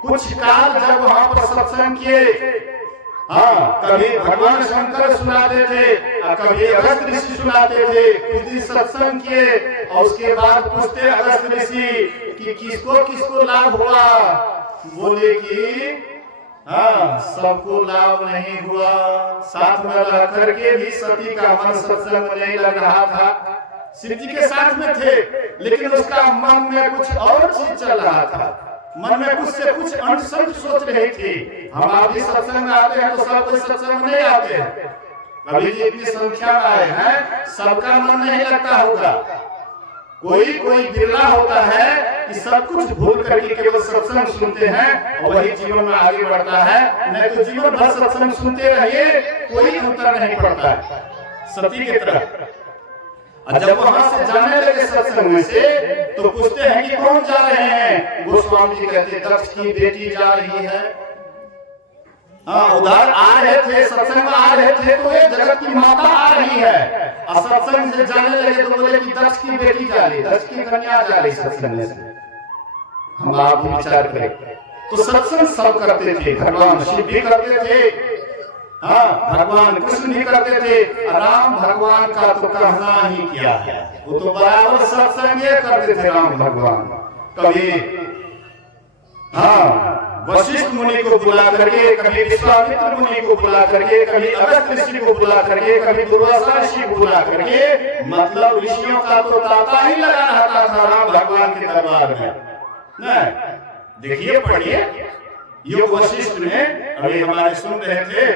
कुछ काल जब वहां पर सत्संग किए, कभी भगवान शंकर सुनाते थे और कभी अगस्त ऋषि सुनाते थे, कुछ दिन सत्संग किए और उसके बाद पूछते अगस्त ऋषि कि किसको किसको लाभ हुआ। बोले कि सबको लाभ नहीं हुआ, साथ में रह करके भी सती का मन सत्संग में नहीं लग रहा था। शिव जी के साथ में थे लेकिन उसका मन में कुछ और चीज चल रहा था, मन में कुछ से कुछ अनसंत सोच रही थी। हम आप भी सत्संग में आते हैं तो सब कोई सत्संग में नहीं आते हैं, अभी जितनी संख्या में आए हैं सबका मन नहीं लगता होगा। कोई बिरला होता है कि सब कुछ भूल करके केवल सत्संग सुनते हैं और वही जीवन में आगे बढ़ता है, नहीं तो जीवन भर सत्संग सुनते रहिए कोई अंतर नहीं पड़ता है सती की तरह। जब वहां से जाने लगे सत्संग में से तो पूछते हैं कि कौन जा रहे हैं? गोस्वामी जी कहते दक्ष की बेटी जा रही है। हाँ, उधर आ रहे थे, सत्संग में आ रहे थे तो ये जगत की माता आ रही है। और सत्संग से जाने लगे तो बोले कि दक्ष की बेटी जा रही, दक्ष की कन्या जा रही सत्संग से। हम आप विचार करें तो सत्संग सब करते थे, भगवान शिव भी करते थे, हाँ भगवान कृष्ण भी करते थे, राम भगवान का तो कहना ही क्या है, वो तो बराबर सत्संग करते थे राम भगवान। कभी हाँ वशिष्ठ मुनि को बुला करके, कभी विश्वामित्र मुनि को बुला करके, कभी अगस्त्य ऋषि को बुला करके, कभी दुर्वासा ऋषि को बुला करके, मतलब ऋषियों का तो तांता ही लगा रहता था राम भगवान के दरबार में। देखिए पढ़िए योग वशिष्ठ में, अभी हमारे सुन रहे थे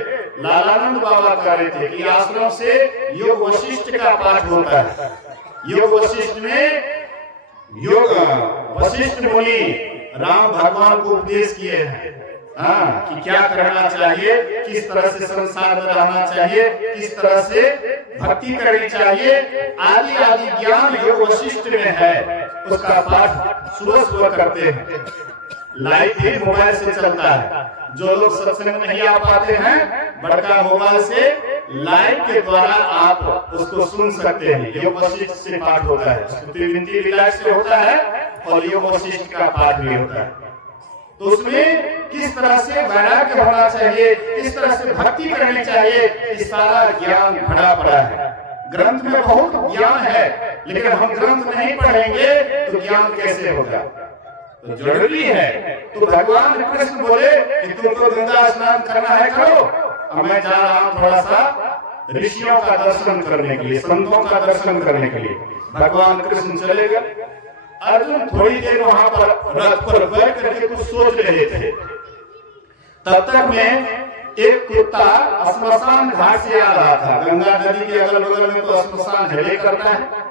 लालानंद बाबा कह रहे थे कि आश्रम से योग वशिष्ठ का पाठ होता है। योग वशिष्ठ में योग वशिष्ठ मुनि राम भगवान को उपदेश किए हैं, हाँ कि क्या करना चाहिए, किस तरह से संसार में रहना चाहिए, किस तरह से भक्ति करनी चाहिए, आदि आदि ज्ञान योग वशिष्ठ में है। उसका पाठ सुबह सुबह करते हैं, लाइव भी मोबाइल से चलता है। जो लोग सत्संग नहीं आ पाते हैं, बड़का मोबाइल से लाइव के द्वारा आप उसको सुन सकते हैं। योग वशिष्ठ से पाठ होता है, स्तुति विलास से होता है और योग वशिष्ठ का पाठ भी होता है। तो उसमें किस तरह से वैराग्य होना चाहिए, किस तरह से भक्ति करनी चाहिए, इस सारा ज्ञान भरा पड़ा है। ग्रंथ में बहुत ज्ञान है, लेकिन हम ग्रंथ नहीं पढ़ेंगे तो ज्ञान कैसे होगा? तो जरूरी है। तो भगवान कृष्ण बोले कि तुमको गंगा स्नान करना है, करो। अब मैं जा रहा हूँ थोड़ा सा ऋषियों का दर्शन करने के लिए, संतों का दर्शन करने के लिए। भगवान कृष्ण चले गए। अर्जुन थोड़ी देर वहां पर रथ पर बैठ करके कुछ सोच रहे थे। तब तक में एक कुत्ता श्मशान घाट से आ रहा था। गंगा नदी के अगल बगल में तो श्मशान ढले करता है।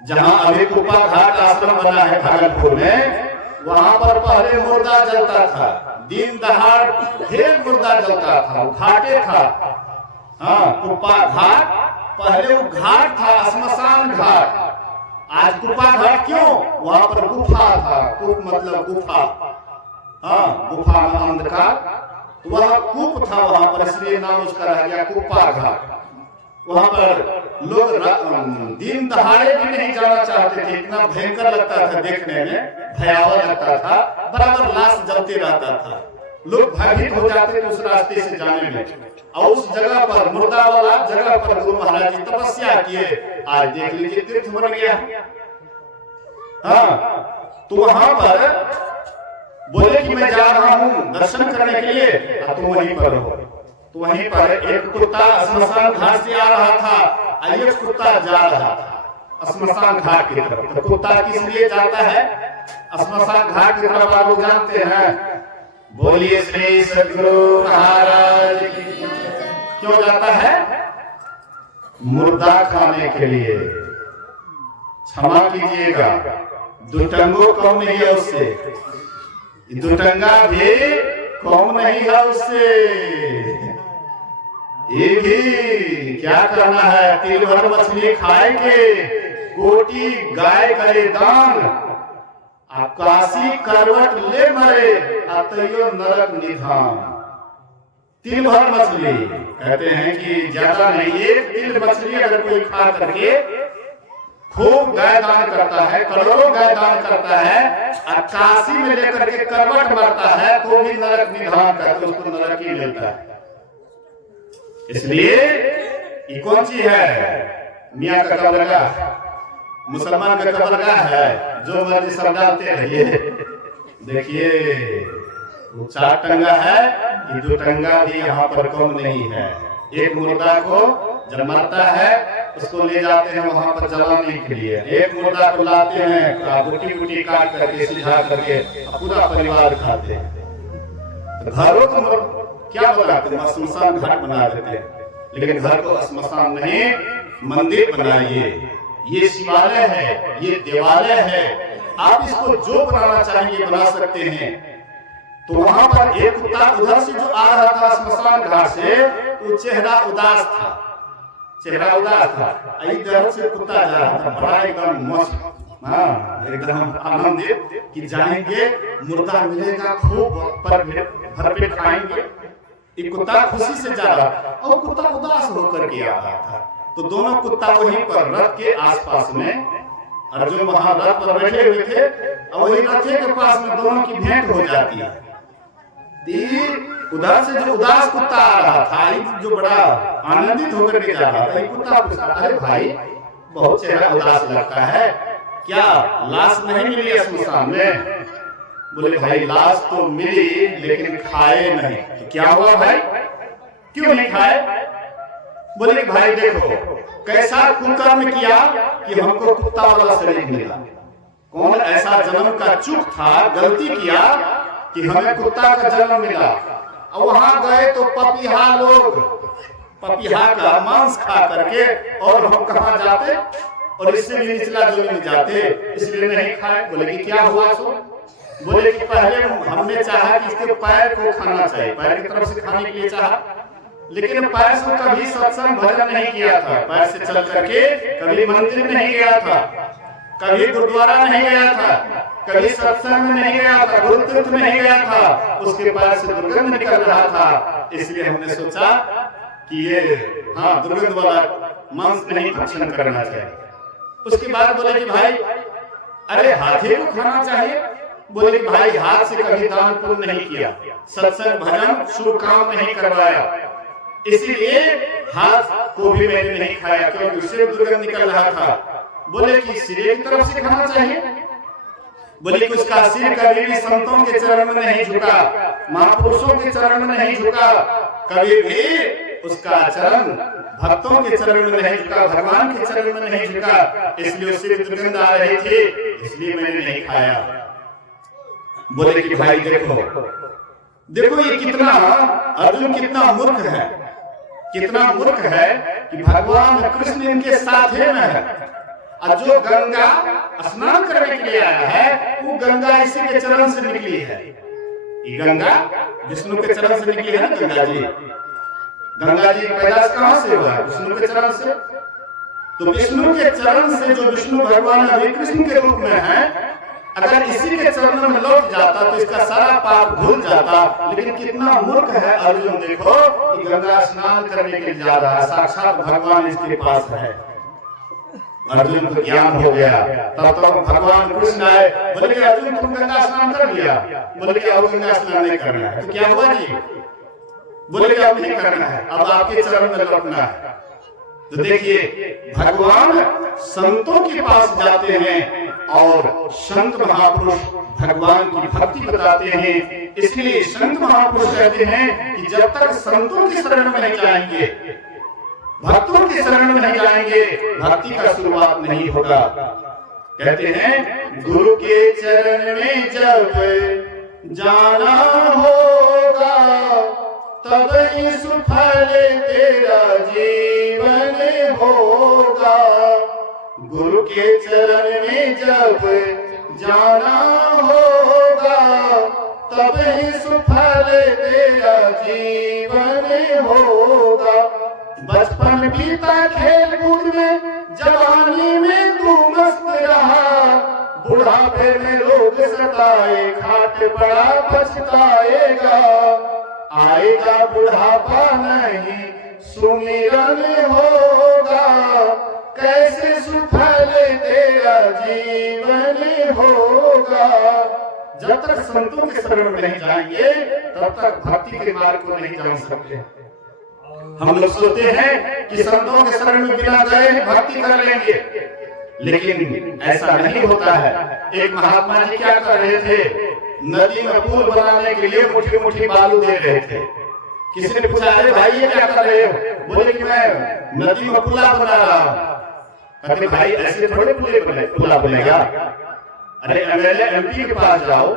जहाँ अभी कुप्पा घाट आश्रम बना है भागलपुर में, वहां पर पहले मुर्दा जलता था, दिन दहाड़ ढेर मुर्दा जलता था, घाटे था। हाँ, कुप्पा घाट पहले वो घाट था, श्मशान घाट। आज कुप्पा घाट क्यों? वहां पर गुफा था, कूप मतलब गुफा, हाँ गुफा में अंधकार, वह कूप था वहां पर, इसलिए नाम उसका रह गया कुप्पा घाट। वहां पर लोग दिन दहाड़े भी नहीं जाना चाहते थे, इतना भयंकर लगता था, देखने में भयावह लगता था, बराबर लाश जलते रहता था। लोग भयभीत हो जाते थे उस रास्ते से जाने में। और उस जगह पर, मुर्दा वाला जगह पर गुरु महाराज जी तपस्या किए। आज देख लीजिए तीर्थ बन गया। हाँ, तो वहां पर बोले कि मैं जा रहा हूँ दर्शन करने के लिए, तुम वहीं पर हो। तो वहीं पर एक कुत्ता श्मशान घाट से आ रहा था, एक कुत्ता जा रहा था श्मशान घाट की तरफ। तो कुत्ता किस लिए जाता है श्मशान घाट की तरफ? आप लोग जानते हैं। बोलिए श्री सद्गुरु महाराज की। क्यों जाता है? मुर्दा खाने के लिए। क्षमा कीजिएगा, दुटंगो कौन नहीं है उससे, दुटंगा भी कौन नहीं है उससे। ये भी क्या करना है, तिल भर मछली खाएंगे, कोटी गाय करे दान, काशी करवट ले मरे, अतयो नरक निधान। तिल भर मछली कहते हैं कि ज्यादा नहीं, एक तिल मछली अगर कोई खा करके खूब गाय दान करता है, करोड़ों गाय दान करता है, और काशी में लेकर के करवट मरता है, तो भी नरक निधान करके उसको नरक ही मिलता है। इसलिए ये कौन सी है? मियाँ का कब्रगा, मुसलमान का कब्रगा है, जो मर्जी सब डालते रहिए। देखिए वो 4 टंगा है, ये 2 टंगा भी यहाँ पर कम नहीं है। एक मुर्दा को जब मरता है उसको ले जाते हैं वहां पर जलाने के लिए। एक मुर्दा को लाते हैं, गुटी गुटी काट करके सिझा करके पूरा परिवार खाते हैं। घरों को क्या बनाते हैं? श्मशान घाट बना देते हैं। लेकिन घर को श्मशान नहीं, मंदिर बनाइए। ये शिवालय है, ये देवालय है, आप इसको जो बनाना चाहिए बना सकते हैं। तो वहां पर एक कुत्ता उधर से जो आ रहा था श्मशान घाट से, तो चेहरा उदास था, चेहरा उदास था। इधर से कुत्ता जा रहा था, बड़ा एकदम मस्त, हाँ एकदम आनंदित कि जाएंगे, मुर्गा मिलेगा खूब, पर भर पेट खाएंगे। एक कुत्ता खुशी से जा रहा और कुत्ता उदास होकर के आ रहा था। तो दोनों कुत्ता वहीं पर रथ के आसपास में, अर्जुन वहां रथ पर बैठे हुए थे और वही रथ के पास में दोनों की भेंट हो जाती है। उधर से जो उदास कुत्ता आ रहा था, जो बड़ा आनंदित होकर के जा रहा था, ये कुत्ता पूछता, अरे भाई बहुत चेहरा उदास लगता है, क्या लाश नहीं मिली स्मशान में? बोले भाई लाश तो मिली लेकिन खाए नहीं। तो क्या हुआ भाई, क्यों नहीं खाए? बोले भाई देखो कैसा कुकर्म किया कि हमको कुत्ता वाला शरीर मिला। कौन ऐसा जन्म का चूक था, गलती किया कि हमें कुत्ता का जन्म मिला। और वहां गए तो पपीहा लोग पपीहा का मांस खा करके, और हम कहां जाते, और इससे भी निचला जमीन में जाते, इसलिए नहीं खाए। बोले कि क्या हुआ सो? बोले कि पहले हमने चाहा कि इसके पैर को खाना चाहिए, पैर की तरफ से खाने के लिए चाहा, लेकिन पैर से कभी सत्संग भजन नहीं किया था, पैर से चल करके कभी मंदिर में नहीं गया था, कभी गुरुद्वारा नहीं गया था, कभी सत्संग में नहीं गया था, गुरु तीर्थ में नहीं गया था, उसके पैर से दुर्गंध निकल रहा था। इसलिए हमने सोचा कि ये दुर्गंध वाला मांस नहीं भक्षण करना चाहिए। उसके बाद बोले कि भाई अरे हाथी को खाना चाहिए। बोले कि भाई हाथ से कभी दान पुण्य नहीं किया, सत्संग भजन शुभ काम नहीं करवाया, इसीलिए हाथ को भी मैंने नहीं खाया क्योंकि उससे दुर्गंध निकल रहा था। बोले कि सिर की तरफ से खाना चाहिए। बोले कि उसका सिर कभी भी संतों के चरण में नहीं झुका, महापुरुषों के चरण में नहीं झुका, कभी भी उसका चरण भक्तों के चरण में नहीं झुका, भगवान के चरण में नहीं झुका, इसलिए उससे दुर्गंध आ रही थी, इसलिए मैंने नहीं खाया। बोले कि भाई देखो देखो ये कितना अर्जुन कितना मूर्ख है, कितना मूर्ख है कि भगवान कृष्ण इनके साथ में है, और जो गंगा स्नान करने के लिए आया है वो गंगा इसी के चरण से निकली है। ये गंगा विष्णु के चरण से निकली है ना गंगा जी। गंगा जी पैदाश कहां से हुआ? विष्णु के चरण से। तो विष्णु के चरण से जो विष्णु भगवान अभी कृष्ण के रूप में है, अगर इसी के चरणों में लौट जाता तो इसका सारा पाप धुल जाता। लेकिन कितना मूर्ख है अर्जुन, देखो कि गंगा स्नान करने के लिए जा रहा है, साक्षात भगवान इसके पास है। अर्जुन को ज्ञान हो गया, तब तो भगवान कृष्ण आए, बोले कि अर्जुन तुम गंगा स्नान कर लिया? बोले कि अब गंगा स्नान नहीं करना है। तो क्या हुआ जी? बोले कि अब नहीं करना है, अब आपके चरण में लौटना है। तो देखिए भगवान संतों के पास जाते हैं और संत महापुरुष भगवान की भक्ति बताते हैं। इसलिए संत महापुरुष कहते हैं कि जब तक संतों के शरण में नहीं जाएंगे, भक्तों के शरण में नहीं जाएंगे, भक्ति का शुरुआत नहीं होगा। कहते हैं गुरु के चरण में जब जाना होगा, तब ही सुफल तेरा जीवन होगा। गुरु के चरण में जब जाना होगा, तब ही सुफल तेरा जीवन होगा। बचपन बीता खेल कूद में, जवानी में तू मस्त रहा, बुढ़ापे में लोग सताए, घाट पड़ा पछताएगा। आएगा बुढ़ापा नहीं सुमिरन होगा, कैसे सुफल तेरा जीवन होगा। जब तक संतों के शरण में नहीं जाएंगे तब तक भक्ति के मार्ग को नहीं जान सकते। हम लोग सोचते हैं कि संतों के शरण में बिना गए भक्ति कर लेंगे, लेकिन ऐसा नहीं होता है। एक महात्मा जी क्या कर रहे थे, नदी में पुल बनाने के लिए मुट्ठी मुट्ठी बालू दे रहे थे। किसी ने पूछा अरे भाई ये क्या कर रहे हो? बोले कि मैं नदी में पुला बना रहा हूँ। कहते भाई ऐसे थोड़े पुला बनेगा। अरे एमएलए एमपी के पास जाओ,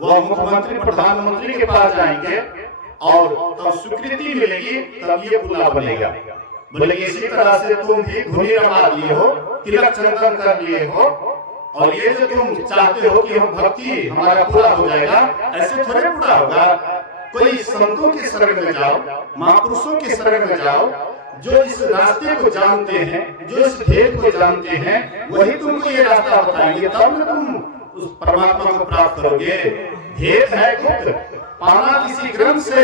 वो मुख्यमंत्री प्रधानमंत्री के पास जाएंगे और तब स्वीकृति मिलेगी, तब ये पुला बनेगा। बोले इसी तरह से तुम भी धुनी रमा लिए हो, तिलक चंदन कर लिए हो, और ये जो तुम चाहते हो कि हम भक्ति हमारा पूरा हो जाएगा, ऐसे थोड़े पूरा होगा। कोई संतों के शरण में जाओ, महापुरुषों के शरण में जाओ, जो इस रास्ते को जानते हैं, जो इस भेद को जानते हैं, वही तुमको ये रास्ता बताएंगे, तब न तुम उस परमात्मा को प्राप्त करोगे। भेद है गुप्त, पाना किसी ग्रंथ से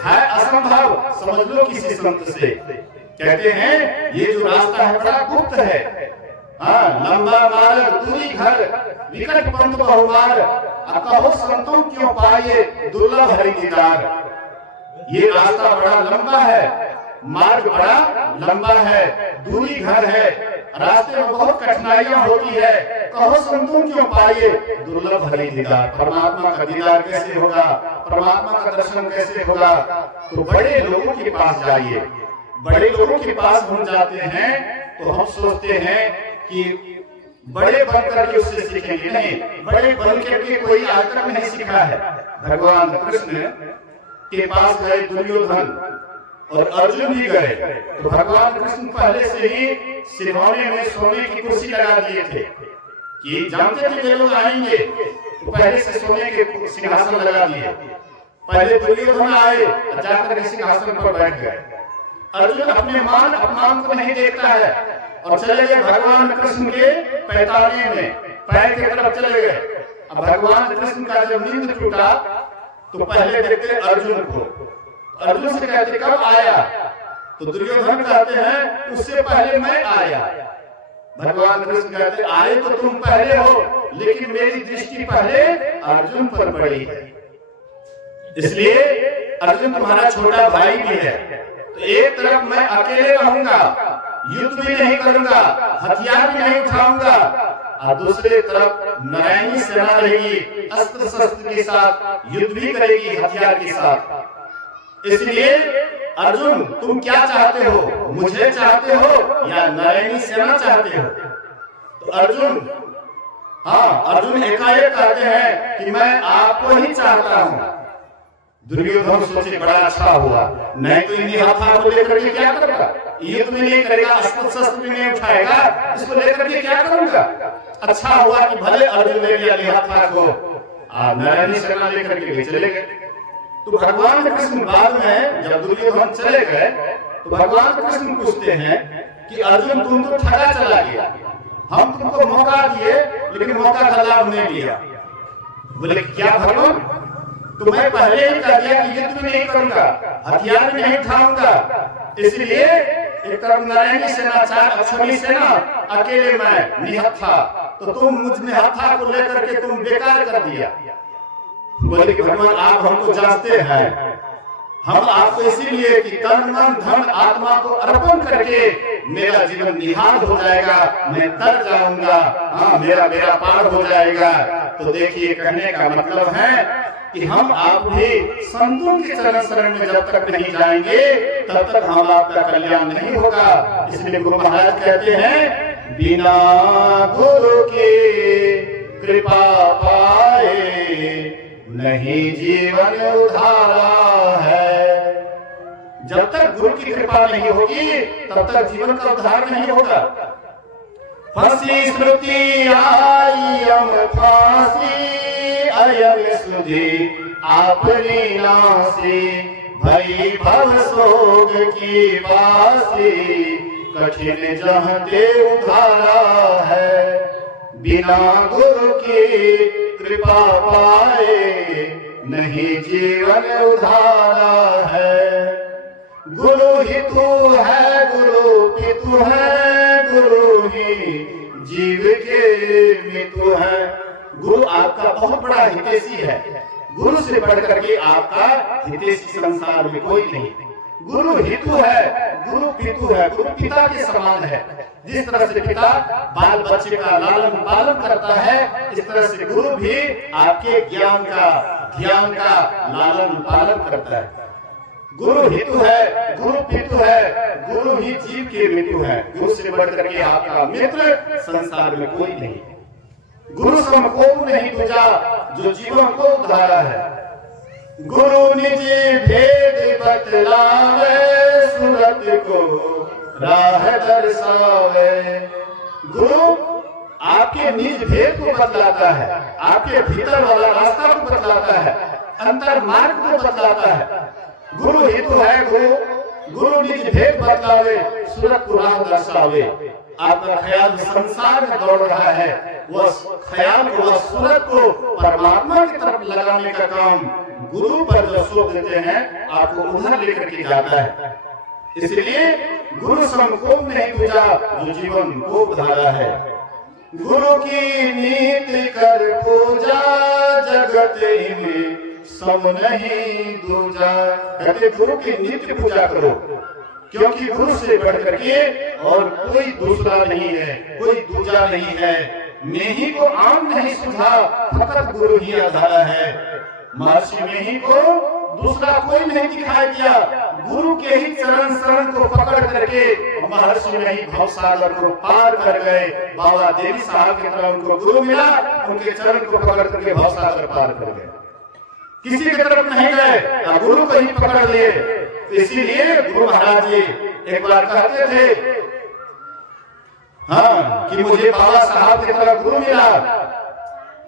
है असंभव, समझ लो किसी संत से। कहते हैं ये जो रास्ता है बड़ा गुप्त है। हाँ, लंबा मार्ग दूरी घर, विकट पंथ बहुमार, कहो संतों क्यों पाए दुर्लभ हरि दीदार। ये रास्ता बड़ा लंबा है, मार्ग बड़ा लंबा है, दूरी घर है, रास्ते में बहुत कठिनाइयां होती है, कहो संतों क्यों पाए दुर्लभ हरि दीदार। परमात्मा का दीदार कैसे होगा, परमात्मा का दर्शन कैसे होगा? तो बड़े लोगों के पास जाइए। बड़े लोगों के पास हम जाते हैं तो हम सोचते हैं कि बड़े बन करके उससे सीखेंगे, नहीं, बड़े बन करके कोई आज तक नहीं सीखा है। भगवान कृष्ण के पास गए दुर्योधन और अर्जुन भी गए, तो भगवान कृष्ण पहले से ही सिरहाने में सोने की कुर्सी लगा दिए थे कि जानते थे ये लोग आएंगे, तो पहले से सोने के सिंहासन लगा दिए। पहले दुर्योधन आए, जाकर सिंहासन पर बैठ गए। अर्जुन अपने मान अपमान को नहीं देखता है और चले गए भगवान कृष्ण के पैताने में, पैर की तरफ चले गए। अब भगवान कृष्ण का जब नींद टूटा तो पहले देखते अर्जुन को। अर्जुन से कहते कब आया? तो दुर्योधन कहते हैं उससे पहले मैं आया। भगवान कृष्ण कहते आए तो तुम पहले हो, लेकिन मेरी दृष्टि पहले अर्जुन पर पड़ी है, इसलिए अर्जुन तुम्हारा छोटा भाई भी है। तो एक तरफ मैं अकेले रहूंगा, युद्ध भी नहीं करूंगा, हथियार भी नहीं उठाऊंगा, और दूसरे तरफ नारायणी सेना रहेगी, अस्त्र शस्त्र के साथ युद्ध भी करेगी, हथियार के साथ। इसलिए अर्जुन तुम क्या चाहते हो, मुझे चाहते हो या नारायणी सेना चाहते हो? तो अर्जुन अर्जुन एकाएक कहते हैं कि मैं आपको ही चाहता हूं। दुर्योधन सोचे बड़ा अच्छा हुआ, नहीं तो इन्हीं हथियार को लेकर के क्या करूंगा, युद्ध भी नहीं करेगा, अस्त्र शस्त्र भी नहीं उठाएगा, इसको लेकर के क्या करूंगा? अच्छा हुआ कि भले अर्जुन ले लिया हथियार को, नारायणी सेना लेकर के चले गए। तो भगवान कृष्ण बाद में जब दुर्योधन चले गए तो भगवान कृष्ण पूछते हैं कि अर्जुन तुम तो ठगा चला गया, हम तुमको मौका दिए लेकिन मौका का लाभ नहीं लिया। बोले क्या भगवान, तो मैं पहले ही कह दिया कि युद्ध भी नहीं करूंगा, हथियार भी नहीं उठाऊंगा, इसलिए एक तरफ नारायणी सेना, चार अक्षौणी सेना, अकेले मैं निहत्था, तो तुम मुझ निहत्था को लेकर के तुम बेकार कर दिया। बोले कि भगवान आप हमको जानते हैं, हम आपको इसीलिए कि तन मन धन आत्मा को अर्पण करके मेरा जीवन निहाल हो जाएगा, मैं तर जाऊंगा, मेरा पार हो जाएगा। तो देखिए कहने का मतलब है कि हम आप भी संतों के चरण शरण में जब तक नहीं जाएंगे तब तक हम आपका कल्याण नहीं होगा। इसलिए गुरु महाराज कहते हैं बिना गुरु की कृपा पाए नहीं जीवन उधारा है। जब तक गुरु की कृपा नहीं होगी तब तक जीवन का उद्धार नहीं होगा। फंसी श्रुति आई यम फांसी, अयम सुधी आपनी नासी, भई भव सोग की बासी, कठिन जहाँ ते उधारा है। बिना गुरु की कृपा पाए नहीं जीवन उधारा है। गुरु ही तू है, गुरु पितु है, गुरु ही जीव के मितु है। गुरु आपका बहुत बड़ा हितैषी है, गुरु से बढ़कर के आपका हितैषी संसार में कोई नहीं। गुरु हितु है, गुरु पितु है, गुरु पिता के समान है। जिस तरह से पिता बाल बच्चे का लालन पालन करता है, इस तरह से गुरु भी आपके ज्ञान का ध्यान का लालन पालन करता है। गुरु हितु है, गुरु पितु है, गुरु ही जीव के मितु है। गुरु से बढ़कर के आपका मित्र संसार में कोई नहीं। गुरु सम को नहीं दूजा जो जीवन को उधारा है। गुरु निज भेद बतलावे, सूरत को राह दर्शावे। गुरु आपके निज भेद को बतलाता है, आपके भीतर वाला रास्ता को बतलाता है, अंतर मार्ग को बतलाता है। गुरु हितु है, गुरु निज भेद बतलावे, सूरत को राह दर्शावे। आपका ख्याल संसार में दौड़ रहा है, वह ख्याल को, वह सूरत को परमात्मा की तरफ लगाने का काम गुरु पर जो सौंप देते हैं, आपको उधर लेकर के जाता है। इसलिए गुरु समकोप नहीं दूजा, जो जीवन को धारा है। गुरु की नीति कर पूजा, जगत में सम नहीं दूजा। कहते गुरु की नित्य पूजा करो, क्योंकि गुरु से बढ़ करके और कोई दूसरा नहीं है, कोई दूजा नहीं है। नेही को आम नहीं सुझा, फकत गुरु ही आधारा है। महर्षि नेही को दूसरा कोई नहीं दिखाई दिया, गुरु के ही चरण शरण को पकड़ करके महर्षि नहीं भवसागर को पार कर गए। बाबा देवी साहब की तरह उनको गुरु मिला, उनके चरण को पकड़ करके भवसागर पार कर गए, किसी की तरफ नहीं गए, गुरु को ही पकड़ लिए। इसीलिए गुरु महाराज जी एक बार कहते थे, हाँ, कि मुझे बाबा साहब की तरह गुरु मिला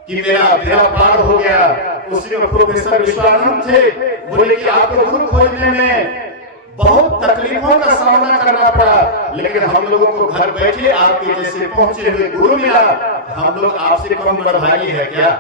कि मेरा बेड़ा पार हो गया। उसी में प्रोफेसर विश्वानंद थे, बोले कि आपको गुरु खोजने में बहुत तकलीफों का सामना करना पड़ा, लेकिन हम लोगों को घर बैठे आपके जैसे पहुंचे हुए गुरु मिला। हम लोग आपसे कम बड़भागी है क्या?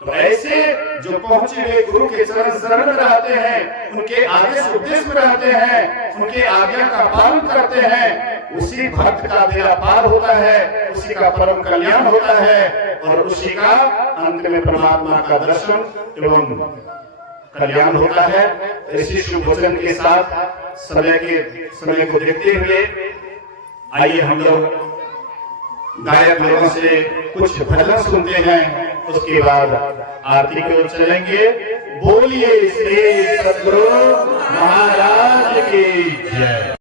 तो ऐसे जो पहुंचे हुए गुरु के चरण शरण में रहते हैं, उनके आदेश उपदेश में रहते हैं, उनके आज्ञा का पालन करते हैं, उसी भक्त का बेड़ा पार होता है, उसी का परम कल्याण होता है, और उसी का अंत में परमात्मा का दर्शन एवं कल्याण होता है। इसी शुभ वचन के साथ समय को देखते हुए आइए हम लोग गायक लोगों से कुछ भजन सुनते हैं, उसके बाद आरती की ओर चलेंगे। बोलिए श्री सद्गुरु महाराज की जय।